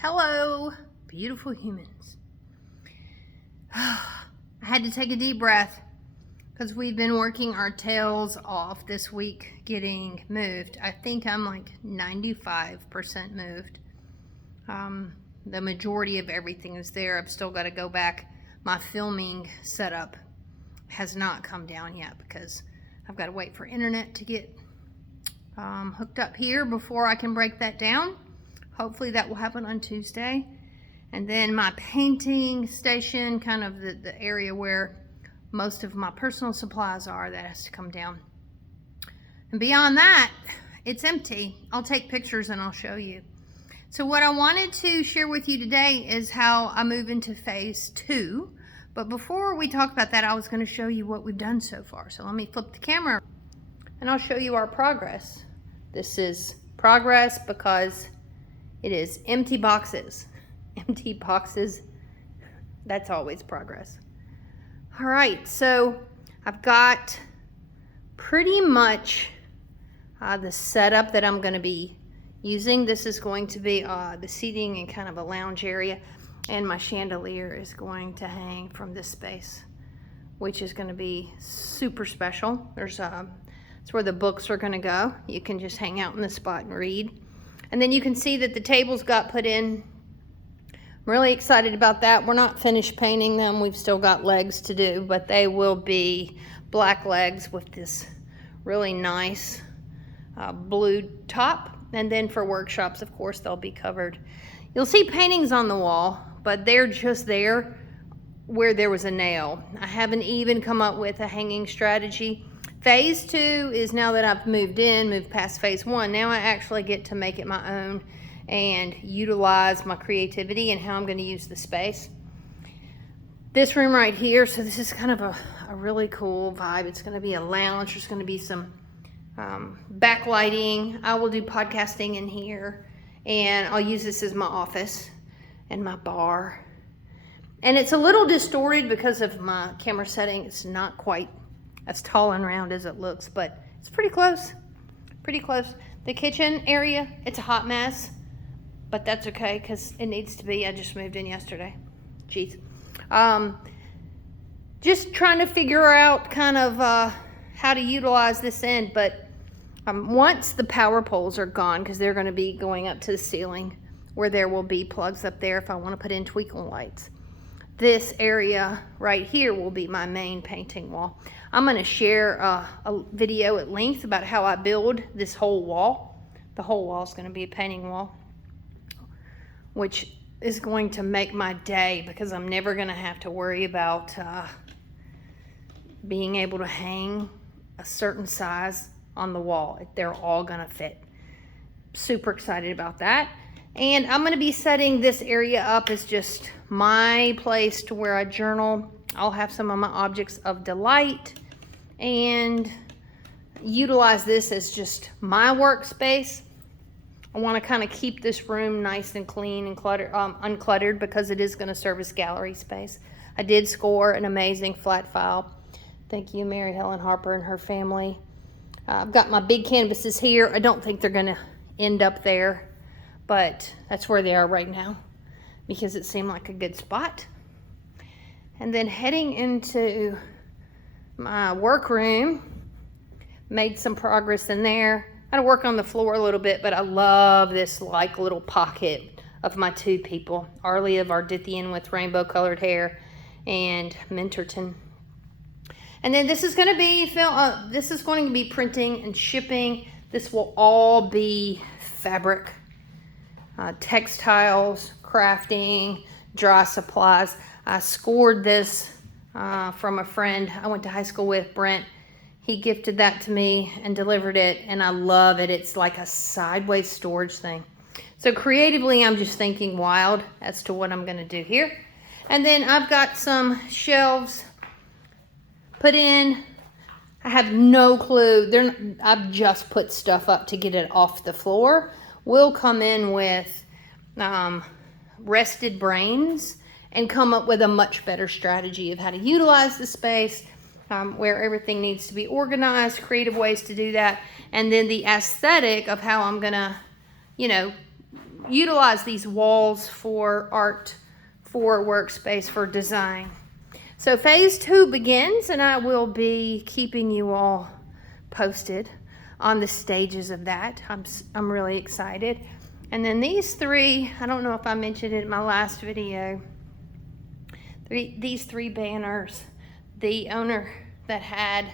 Hello, beautiful humans. I had to take a deep breath because we've been working our tails off this week getting moved. I think I'm like 95% moved. The majority of everything is there. I've still got to go back. My filming setup has not come down yet because I've got to wait for internet to get hooked up here before I can break that down. Hopefully that will happen on Tuesday. And then my painting station, kind of the area where most of my personal supplies are, that has to come down. And beyond that, it's empty. I'll take pictures and I'll show you. So what I wanted to share with you today is how I move into phase 2. But before we talk about that, I was going to show you what we've done so far. So let me flip the camera and I'll show you our progress. This is progress because it is empty boxes. Empty boxes, that's always progress. All right, so I've got pretty much the setup that I'm going to be using. This is going to be the seating and kind of a lounge area, and my chandelier is going to hang from this space, which is going to be super special. That's where the books are going to go. You can just hang out in this spot and read. And then you can see that the tables got put in. I'm really excited about that. We're not finished painting them. We've still got legs to do, but they will be black legs with this really nice blue top. And then for workshops, of course, they'll be covered. You'll see paintings on the wall, but they're just there where there was a nail. I haven't even come up with a hanging strategy. Phase 2 is now that I've moved past phase 1. Now I actually get to make it my own and utilize my creativity and how I'm going to use the space. This room right here, so this is kind of a really cool vibe. It's going to be a lounge. There's going to be some backlighting. I will do podcasting in here, and I'll use this as my office and my bar. And it's a little distorted because of my camera setting. It's not quite as tall and round as it looks, but it's pretty close. Pretty close. The kitchen area, it's a hot mess, but that's okay because it needs to be. I just moved in yesterday. Jeez. Just trying to figure out kind of how to utilize this end, but once the power poles are gone, because they're going to be going up to the ceiling where there will be plugs up there if I want to put in twinkle lights. This area right here will be my main painting wall. I'm going to share a video at length about how I build this whole wall. The whole wall is going to be a painting wall, which is going to make my day because I'm never going to have to worry about being able to hang a certain size on the wall. They're all going to fit. Super excited about that. And I'm going to be setting this area up as just my place to where I journal. I'll have some of my objects of delight and utilize this as just my workspace. I want to kind of keep this room nice and clean and uncluttered because it is going to serve as gallery space. I did score an amazing flat file. Thank you, Mary Helen Harper and her family. I've got my big canvases here. I don't think they're going to end up there, but that's where they are right now because it seemed like a good spot. And then heading into my workroom, made some progress in there. I had to work on the floor a little bit, but I love this like little pocket of my two people, Arlie of Ardithian with rainbow colored hair and Minterton. And then this is going to be printing and shipping. This will all be fabric, textiles, crafting, dry supplies. I scored this from a friend I went to high school with, Brent. He gifted that to me and delivered it, and I love it. It's like a sideways storage thing. So creatively, I'm just thinking wild as to what I'm going to do here. And then I've got some shelves put in. I have no clue. I've just put stuff up to get it off the floor. We'll come in with rested brains and come up with a much better strategy of how to utilize the space, where everything needs to be organized, creative ways to do that, and then the aesthetic of how I'm gonna, utilize these walls for art, for workspace, for design. So phase 2 begins, and I will be keeping you all posted on the stages of that. I'm really excited. And then these 3, I don't know if I mentioned it in my last video, these 3 banners, the owner that had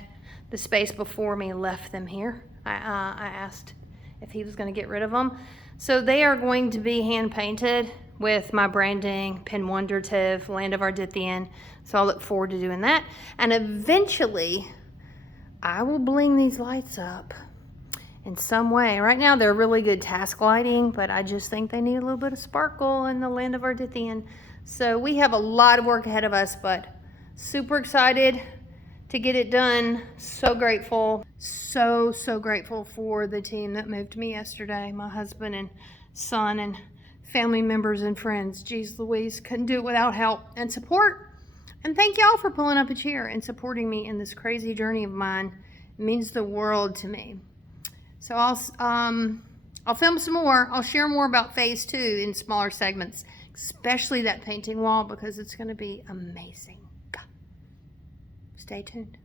the space before me left them here. I asked if he was going to get rid of them. So they are going to be hand painted with my branding, Pen Wondertive, Land of Ardithian. So I'll look forward to doing that. And eventually, I will bling these lights up in some way. Right now, they're really good task lighting, but I just think they need a little bit of sparkle in the Land of Ardithian. So we have a lot of work ahead of us, but super excited to get it done. So grateful. So grateful for the team that moved me yesterday. My husband and son and family members and friends. Geez Louise, couldn't do it without help and support. And thank y'all for pulling up a chair and supporting me in this crazy journey of mine. It means the world to me. So I'll film some more. I'll share more about phase 2 in smaller segments, especially that painting wall, because it's going to be amazing. Stay tuned.